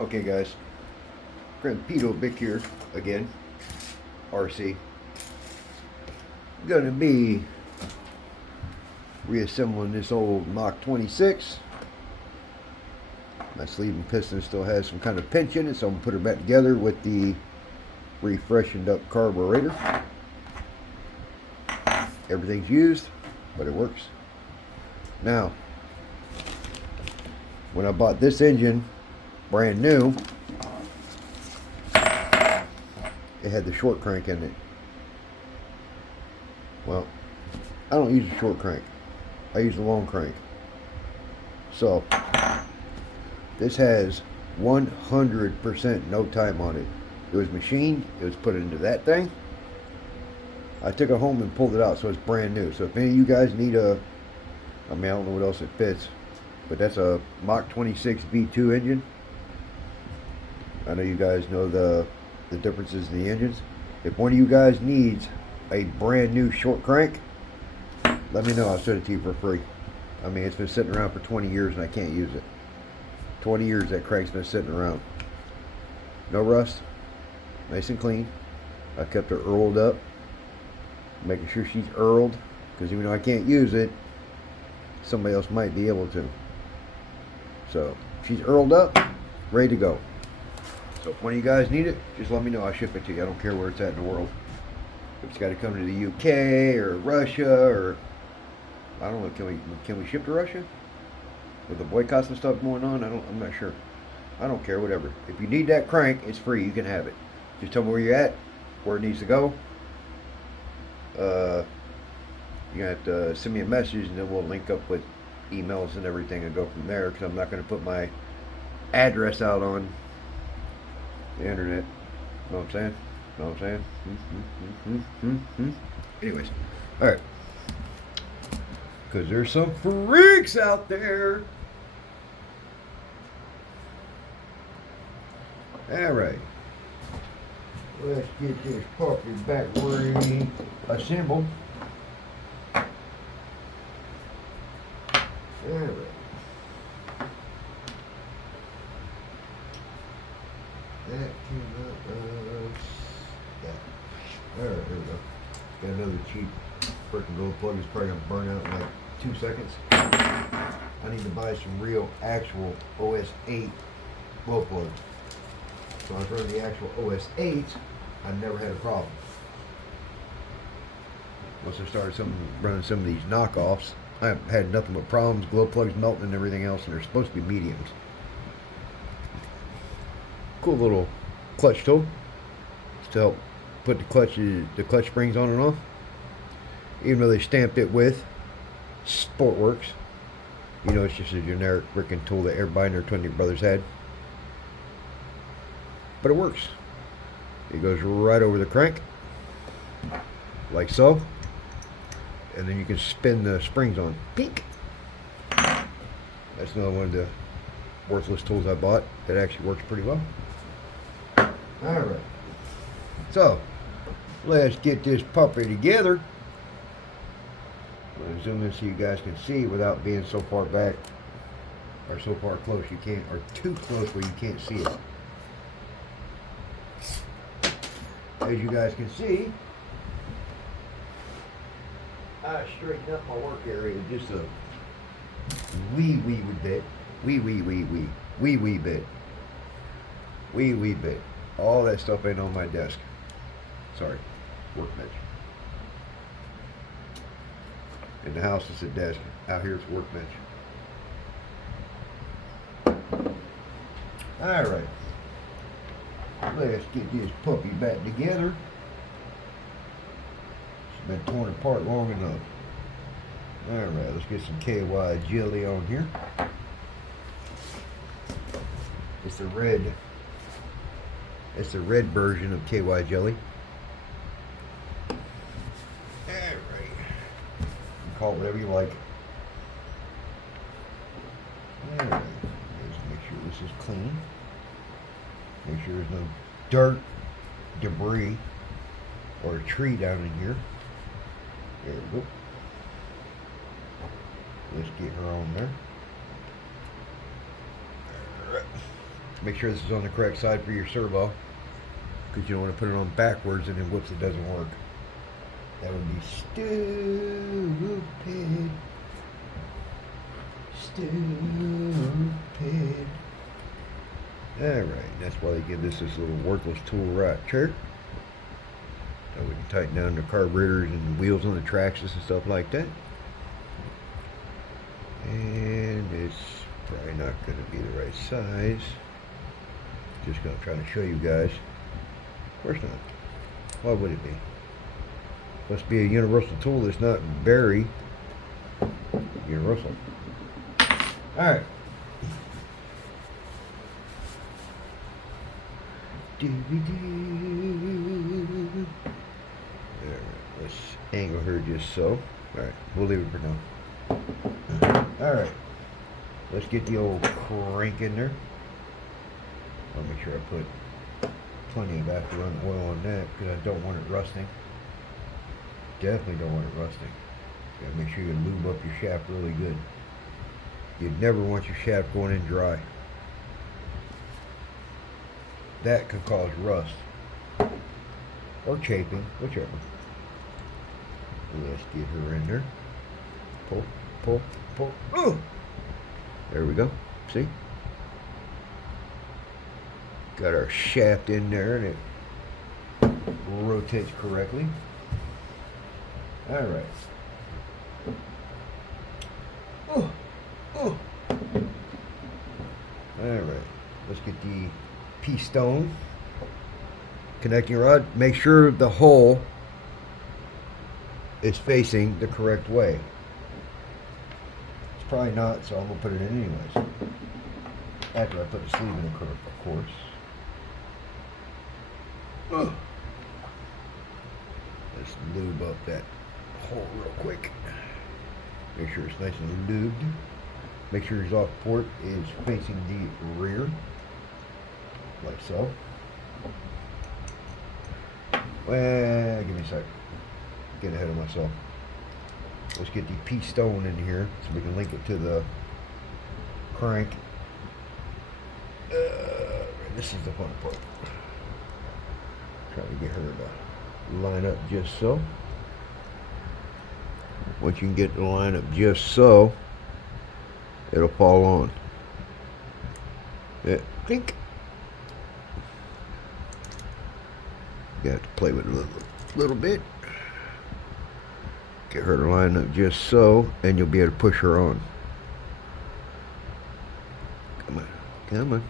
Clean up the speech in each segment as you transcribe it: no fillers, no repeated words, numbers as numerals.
Okay guys, GrandmaVic here again, RC. Gonna be reassembling this old Mach 26. My sleeve and piston still has some kind of pinch in it, so I'm gonna put her back together with the refreshened up carburetor. Everything's used, but it works. Now, when I bought this engine brand new, it had the short crank in it. Well, I don't use a short crank. I use the long crank. So, this has 100% no time on it. It was machined, it was put into that thing. I took it home and pulled it out, so it's brand new. So if any of you guys need I don't know what else it fits, but that's a Mach 26 V2 engine. I know you guys know the differences in the engines. If one of you guys needs a brand new short crank, let me know. I'll send it to you for free. I mean, it's been sitting around for 20 years and I can't use it. 20 years that crank's been sitting around. No rust. Nice and clean. I kept her oiled up. Making sure she's oiled, because even though I can't use it, somebody else might be able to. So, she's oiled up, ready to go. So if one of you guys need it, just let me know. I'll ship it to you. I don't care where it's at in the world. If it's got to come to the UK or Russia or I don't know. Can we ship to Russia with the boycotts and stuff going on? I'm not sure. I don't care. Whatever. If you need that crank, it's free. You can have it. Just tell me where you're at, where it needs to go. You have to send me a message, and then we'll link up with emails and everything and go from there. Because I'm not going to put my address out on the internet. Know what I'm saying? Know what I'm saying? Anyways, all right. Because there's some freaks out there. All right. Let's get this puppy back reassembled. All right. That came out of that. All right, there we go. Got another cheap freaking gold plug. It's probably gonna burn out in like 2 seconds. I need to buy some real actual OS 8 glow plugs. So I was running the actual OS 8. I never had a problem. Once I started running some of these knockoffs, I've had nothing but problems, glow plugs melting and everything else, and they're supposed to be mediums. Cool little clutch tool to help put the clutch springs on and off. Even though they stamped it with Sportworks, you know, it's just a generic freaking tool that everybody and their twin brothers had. But it works. It goes right over the crank, like so, and then you can spin the springs on. Peek! That's another one of the worthless tools I bought that actually works pretty well. Alright, so let's get this puppy together. I'm going to zoom in so you guys can see without being so far back or so far close you can't, or too close where you can't see it. As you guys can see, I straightened up my work area just a wee bit. Wee bit. All that stuff ain't on my desk. Sorry, workbench. In the house it's a desk. Out here it's a workbench. Alright. Let's get this puppy back together. It's been torn apart long enough. Alright, let's get some KY jelly on here. It's the red version of KY jelly. Alright. You can call it whatever you like. Alright. Let's make sure this is clean. Make sure there's no dirt, debris, or a tree down in here. There we go. Let's get her on there. Make sure this is on the correct side for your servo, because you don't want to put it on backwards and then whoops, it doesn't work. That would be stupid. Stupid. Alright, that's why they give this little worthless tool right here. So we can tighten down the carburetors and wheels on the tractions and stuff like that. And it's probably not going to be the right size. Just going to try to show you guys. Of course not. Why would it be? Must be a universal tool that's not very universal. Alright. Let's angle her just so. Alright, we'll leave it for now. Alright. Let's get the old crank in there. I'll make sure I put plenty of after-run oil on that because I don't want it rusting. Definitely don't want it rusting. You gotta make sure you lube up your shaft really good. You'd never want your shaft going in dry. That could cause rust. Or chafing, whichever. Let's get her in there. Pull, pull, pull. Ooh! There we go. See? Got our shaft in there and it rotates correctly. Alright. Oh, oh. Alright. Let's get the piston connecting rod. Make sure the hole is facing the correct way. It's probably not, so I'm going to put it in anyways. After I put the sleeve in the curve, of course. Ugh. Let's lube up that hole real quick. Make sure it's nice and lubed. Make sure your exhaust port is facing the rear, like so. Well, give me a sec. Get ahead of myself. Let's get the piston in here so we can link it to the crank. This is the fun part. Try to get her to line up just so. Once you can get the line up just so, it'll fall on. Yeah, clink. You have to play with it a little bit. Get her to line up just so, and you'll be able to push her on. Come on, come on,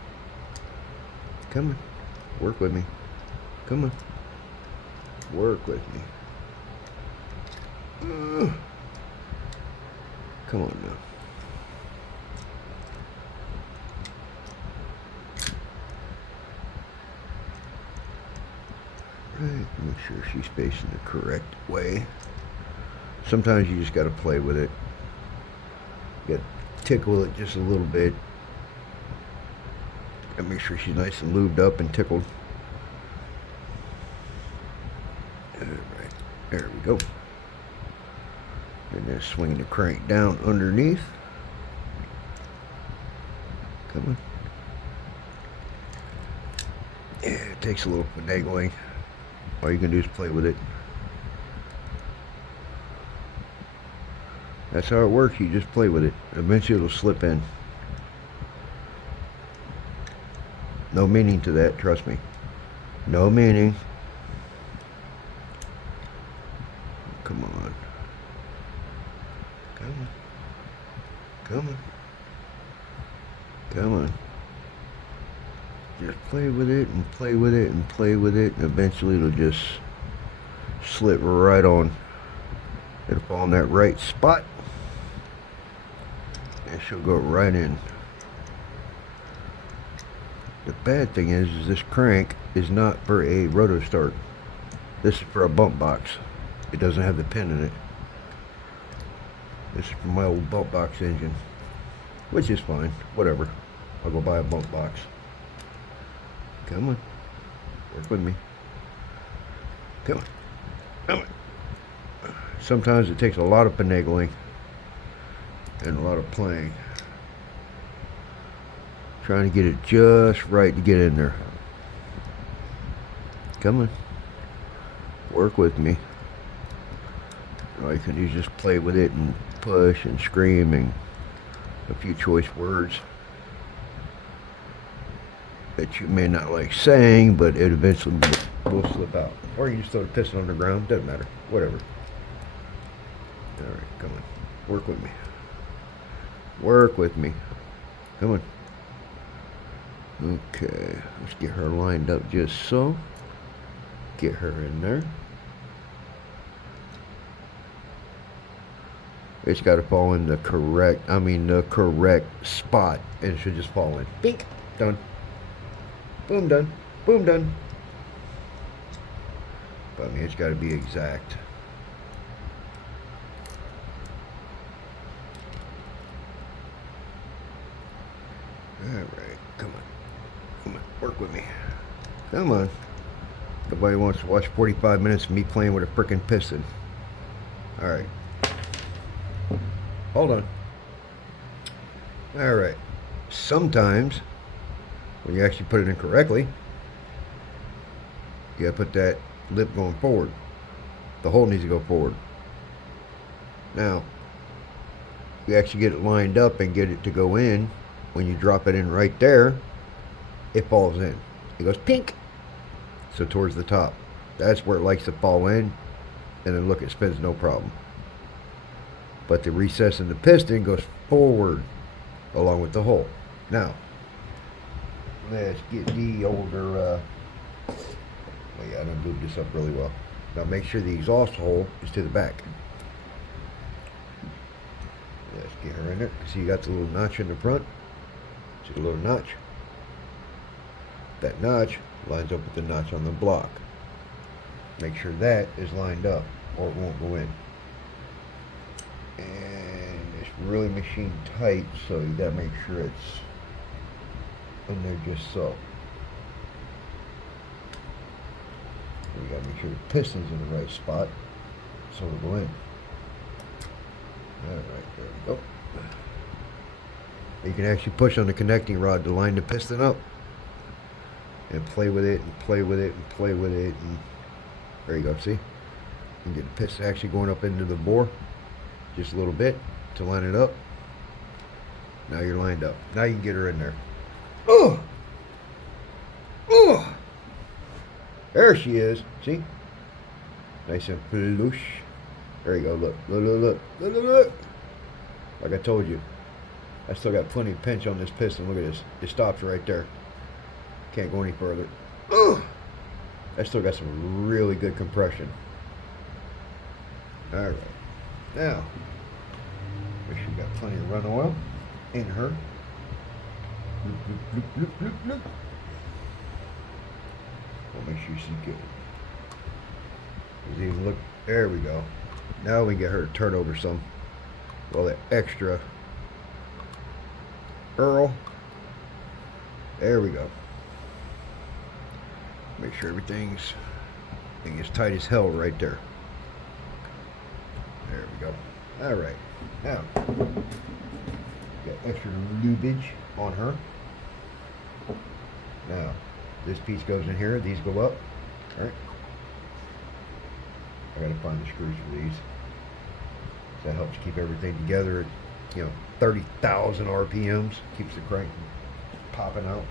come on. Work with me. Come on. Work with me. Come on now. Right, make sure she's facing the correct way. Sometimes you just got to play with it. You got to tickle it just a little bit. And make sure she's nice and lubed up and tickled. Alright, there we go. And then swing the crank down underneath. Come on. Yeah, it takes a little finagling. All you can do is play with it. That's how it works. You just play with it. Eventually it'll slip in. No meaning to that, trust me. No meaning. Come on. Come on. Come on. Come on. Just play with it and play with it and play with it, and eventually it'll just slip right on. It'll fall in that right spot, and she'll go right in. The bad thing is this crank is not for a roto start. This is for a bump box. It doesn't have the pin in it. This is for my old bump box engine, which is fine. Whatever. I'll go buy a bump box. Come on. Work with me. Come on. Come on. Sometimes it takes a lot of finagling and a lot of playing. Trying to get it just right to get in there. Come on. Work with me. Or you can just play with it and push and scream and a few choice words that you may not like saying, but it eventually will slip out. Or you just throw the piston on the ground. Doesn't matter. Whatever. Alright, come on. Work with me. Work with me. Come on. Okay, let's get her lined up just so. Get her in there. It's got to fall in the correct spot, and it should just fall in. Bink. Done. Boom, done. Boom, done. But I mean, it's got to be exact. Alright, come on. Come on, work with me. Come on. Nobody wants to watch 45 minutes of me playing with a frickin' piston. Alright. Hold on. Alright. Sometimes, when you actually put it in correctly, you gotta put that lip going forward. The hole needs to go forward. Now, you actually get it lined up and get it to go in. When you drop it in right there, it falls in. It goes pink. So towards the top. That's where it likes to fall in. And then look, it spins no problem. But the recess in the piston goes forward along with the hole. Now, let's get the older, well, yeah, I done moved this up really well. Now make sure the exhaust hole is to the back. Let's get her in there. See, you got the little notch in the front. See the little notch? That notch lines up with the notch on the block. Make sure that is lined up or it won't go in. And it's really machine tight, so you gotta make sure it's in there just so. You gotta make sure the piston's in the right spot so it'll go in. Alright, there we go. You can actually push on the connecting rod to line the piston up and play with it and play with it and play with it, and there you go. See, you can get the piston actually going up into the bore just a little bit to line it up. Now you're lined up. Now you can get her in there. Oh, oh, there she is. See, nice and plush. There you go. Look, look, look, look, look, look, look. Like I told you, I still got plenty of pinch on this piston. Look at this. It stops right there. Can't go any further. Ugh. I still got some really good compression. Alright. Now, make sure you got plenty of run oil in her. Loop, loop, loop, loop, loop, loop. Well, make sure she's good. Even look, there we go. Now we can get her to turn over some. All that extra Earl. There we go. Make sure everything's as tight as hell right there. There we go. Alright. Now, got extra lubage on her. Now, this piece goes in here. These go up. Alright. I gotta find the screws for these. That helps keep everything together at, 30,000 RPMs. Keeps the crank popping out.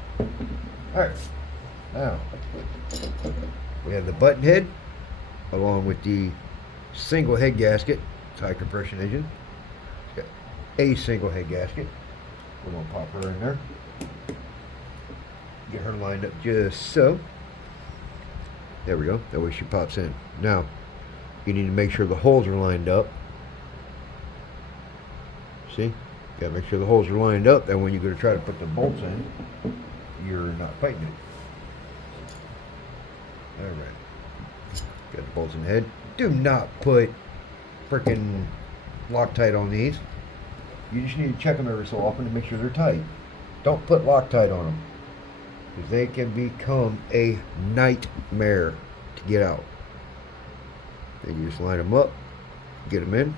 Alright. Now, we have the button head along with the single head gasket. It's high compression engine. It's got a single head gasket. We're going to pop her in there. Get her lined up just so. There we go. That way she pops in. Now, you need to make sure the holes are lined up. See? You got to make sure the holes are lined up. Then when you go to try to put the bolts in, you're not fighting it. Alright. Got the bolts in the head. Do not put frickin' Loctite on these. You just need to check them every so often to make sure they're tight. Don't put Loctite on them, because they can become a nightmare to get out. Then you just line them up, get them in,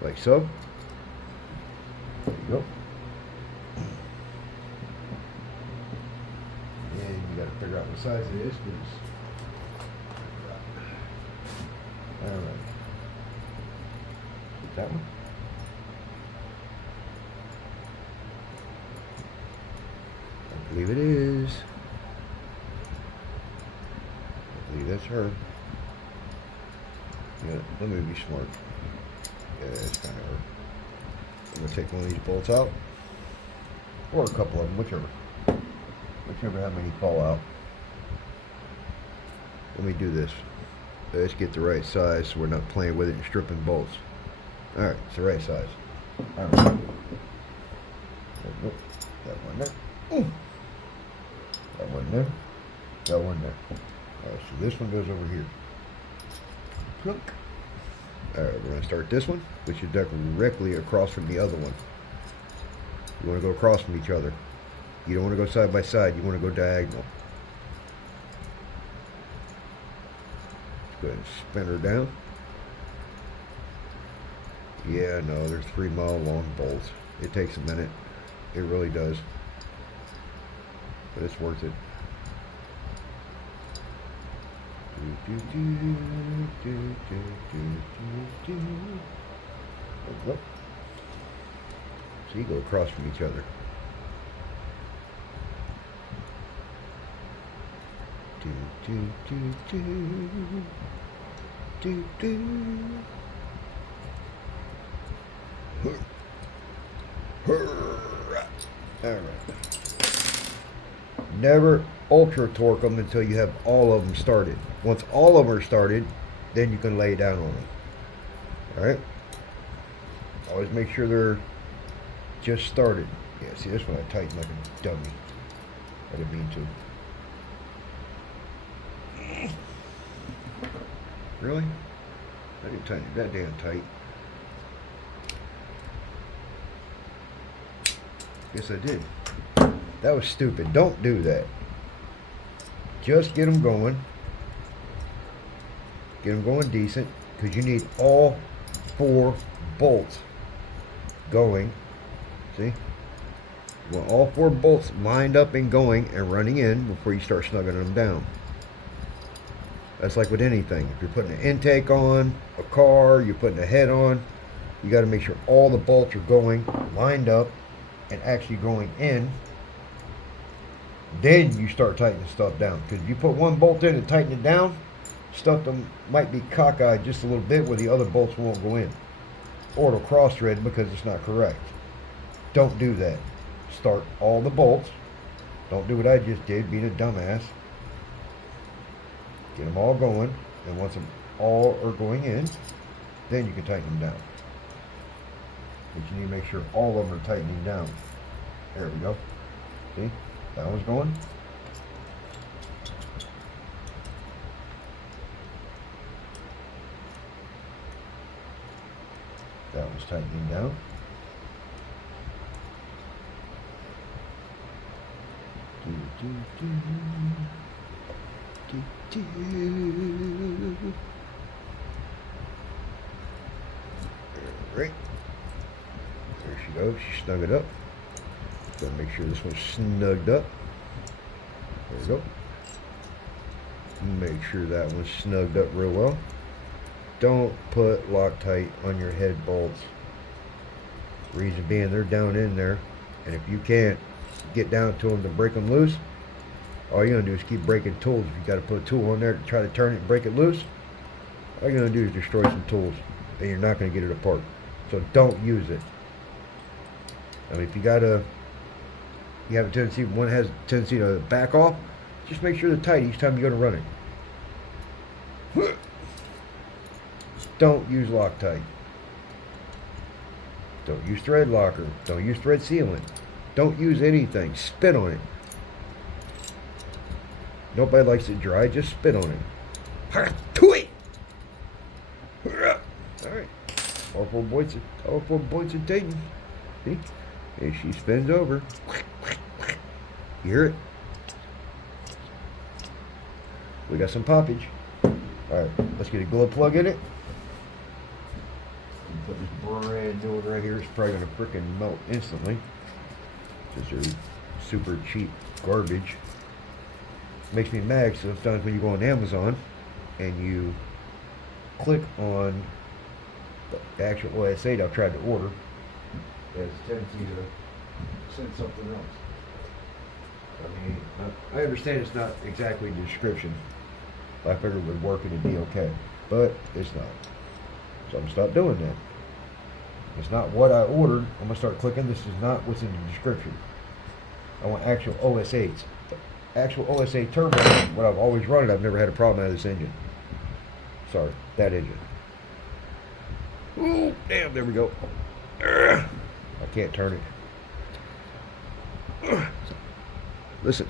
like so. There you go. You got to figure out the size it is. All right. Is that one? I believe it is. I believe that's her. Yeah, let me be smart. Yeah, it's kind of her. I'm going to take one of these bolts out. Or a couple of them, whichever. Whichever how many fall out. Let me do this. Let's get the right size so we're not playing with it and stripping bolts. Alright, it's the right size. Alright. That one there. That one there. That one there. Alright, so this one goes over here. Plunk. Alright, we're going to start this one, which is directly across from the other one. You want to go across from each other. You don't want to go side by side. You want to go diagonal. Let's go ahead and spin her down. Yeah, no, they're 3 mile long bolts. It takes a minute. It really does. But it's worth it. So you go across from each other. Alright. Never ultra torque them until you have all of them started. Once all of them are started, then you can lay down on them. Alright? Always make sure they're just started. Yeah, see this one I tightened like a dummy. I didn't mean to. Really? I didn't tighten it that damn tight. Yes, I did. That was stupid. Don't do that. Just get them going. Get them going decent, because you need all 4 bolts going. See? You want all 4 bolts lined up and going and running in before you start snugging them down. That's like with anything. If you're putting an intake on a car, you're putting a head on, you got to make sure all the bolts are going, lined up, and actually going in. Then you start tightening stuff down. Because if you put one bolt in and tighten it down, stuff that might be cockeyed just a little bit where the other bolts won't go in. Or it'll cross thread because it's not correct. Don't do that. Start all the bolts. Don't do what I just did, being a dumbass. Get them all going, and once them all are going in, then you can tighten them down. But you need to make sure all of them are tightening down. There we go. See? That one's going. That one's tightening down. Right. There she goes. She snug it up. Gotta make sure this one's snugged up. There we go. Make sure that one's snugged up real well. Don't put Loctite on your head bolts. Reason being, they're down in there, and if you can't get down to them to break them loose, all you're gonna do is keep breaking tools. If you got to put a tool on there to try to turn it and break it loose, all you're gonna do is destroy some tools, and you're not gonna get it apart. So don't use it. I mean, if you have a tendency, one has a tendency to back off, just make sure they're tight each time you go to run it. Don't use Loctite. Don't use thread locker. Don't use thread sealant. Don't use anything. Spit on it. Nobody likes it dry. Just spit on it. Alright. All 4 points of taking. See? And she spins over. You hear it? We got some poppage. Alright, let's get a glow plug in it. Put this brand new one right here. It's probably going to frickin' melt instantly. These are super cheap garbage. makes me mad because sometimes when you go on Amazon and you click on the actual OS8 I've tried to order, there's a tendency to send something else. I mean, I understand it's not exactly the description. I figured it would work and it'd be okay, but it's not. So I'm gonna stop doing that. It's not what I ordered. I'm gonna start clicking. This is not what's in the description. I want actual OS8s. Actual OS8 turbo. What I've always run it. I've never had a problem out of this engine. Sorry, that engine. Ooh, damn! There we go. I can't turn it. Listen.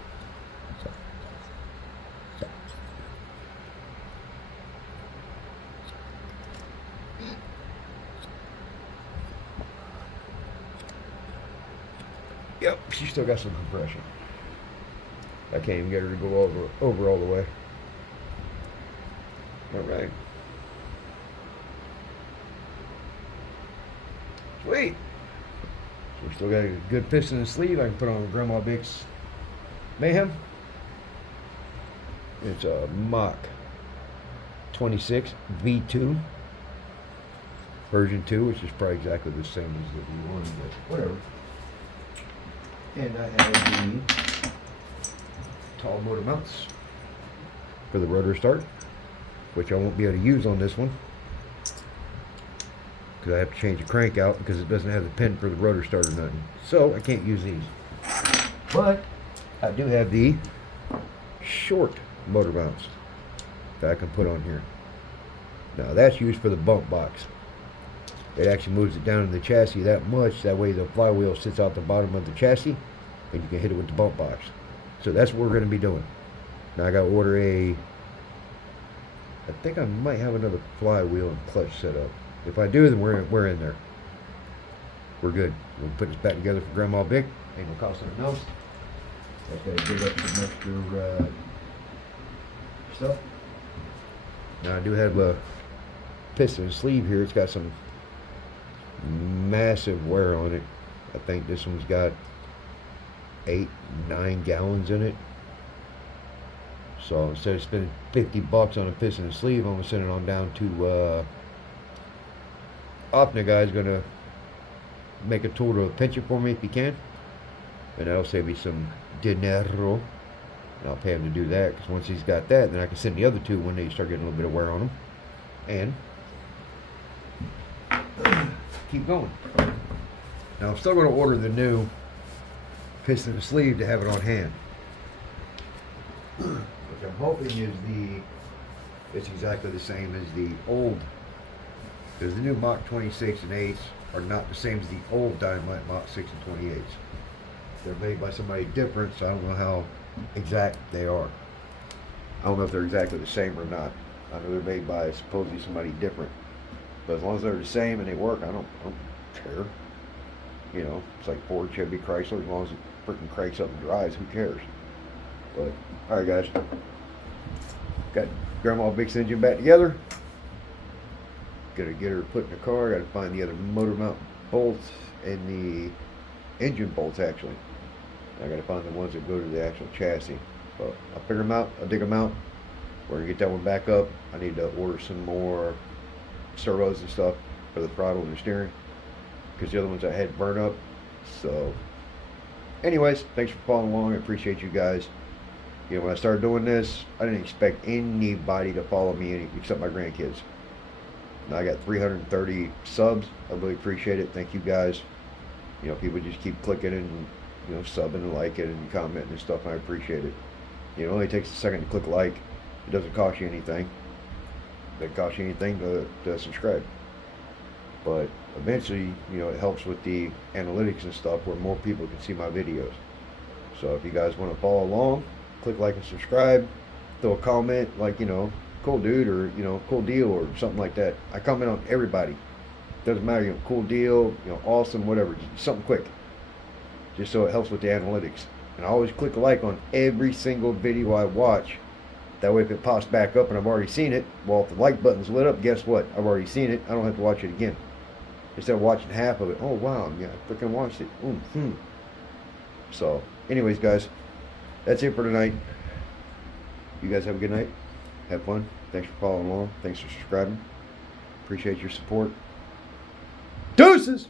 Yep, she still got some compression. I can't even get her to go over all the way. All right. Sweet. So we still got a good piston and sleeve. I can put on GrandmaVics Mayhem. It's a Mach 26 V2 version 2, which is probably exactly the same as the V1, but whatever. And I have the tall motor mounts for the rotor start, which I won't be able to use on this one because I have to change the crank out because it doesn't have the pin for the rotor start or nothing. So I can't use these. But I do have the short motor mounts that I can put on here. Now that's used for the bump box. It actually moves it down in the chassis that much, that way the flywheel sits out the bottom of the chassis and you can hit it with the bump box. So that's what we're going to be doing. Now I got to order I think I might have another flywheel and clutch set up. If I do, then we're in there. We're good. We'll put this back together for GrandmaVic. Ain't gonna cost nothing else. That's got to dig up some extra stuff. Now I do have a piston sleeve here. It's got some massive wear on it. I think this one's got 8-9 gallons in it. So instead of spending $50 on a piston and sleeve, I'm gonna send it on down to Opna guy's gonna make a tool to pinch it for me if he can, and that'll save me some dinero. And I'll pay him to do that because once he's got that, then I can send the other two when they start getting a little bit of wear on them, and keep going. Now I'm still going to order the new piston and sleeve to have it on hand, which I'm hoping is it's exactly the same as the old, because the new Mach 26 and 8s are not the same as the old Dynamite Mach 6 and 28s. They're made by somebody different, so I don't know how exact they are. I don't know if they're exactly the same or not. I know they're made by supposedly somebody different, but as long as they're the same and they work, I don't care. You know, it's like Ford, Chevy, Chrysler. As long as it freaking cranks up and drives, who cares? But all right, guys, got GrandmaVic's engine back together. Gotta get her put in the car. Gotta find the other motor mount bolts and the engine bolts actually. I gotta find the ones that go to the actual chassis. But I'll figure them out. I'll dig them out. We're gonna get that one back up. I need to order some more servos and stuff for the throttle and the steering because the other ones I had burn up. So anyways, thanks for following along. I appreciate you guys. You know, when I started doing this, I didn't expect anybody to follow me except my grandkids. Now I got 330 subs. I really appreciate it. Thank you guys. You know, people just keep clicking and, you know, subbing and liking and commenting and stuff. And I appreciate it. You know, it only takes a second to click like. It doesn't cost you anything. It doesn't cost you anything to subscribe. But eventually, you know, it helps with the analytics and stuff where more people can see my videos. So if you guys want to follow along, click like and subscribe. Throw a comment like, you know, cool dude, or, you know, cool deal, or something like that. I comment on everybody. Doesn't matter, you know, cool deal, you know, awesome, whatever. Just something quick. Just so it helps with the analytics. And I always click a like on every single video I watch. That way if it pops back up and I've already seen it, well, if the like button's lit up, guess what? I've already seen it. I don't have to watch it again. Instead of watching half of it, oh wow, yeah, I freaking watched it. So anyways, guys, that's it for tonight. You guys have a good night. Have fun. Thanks for following along. Thanks for subscribing. Appreciate your support. Deuces!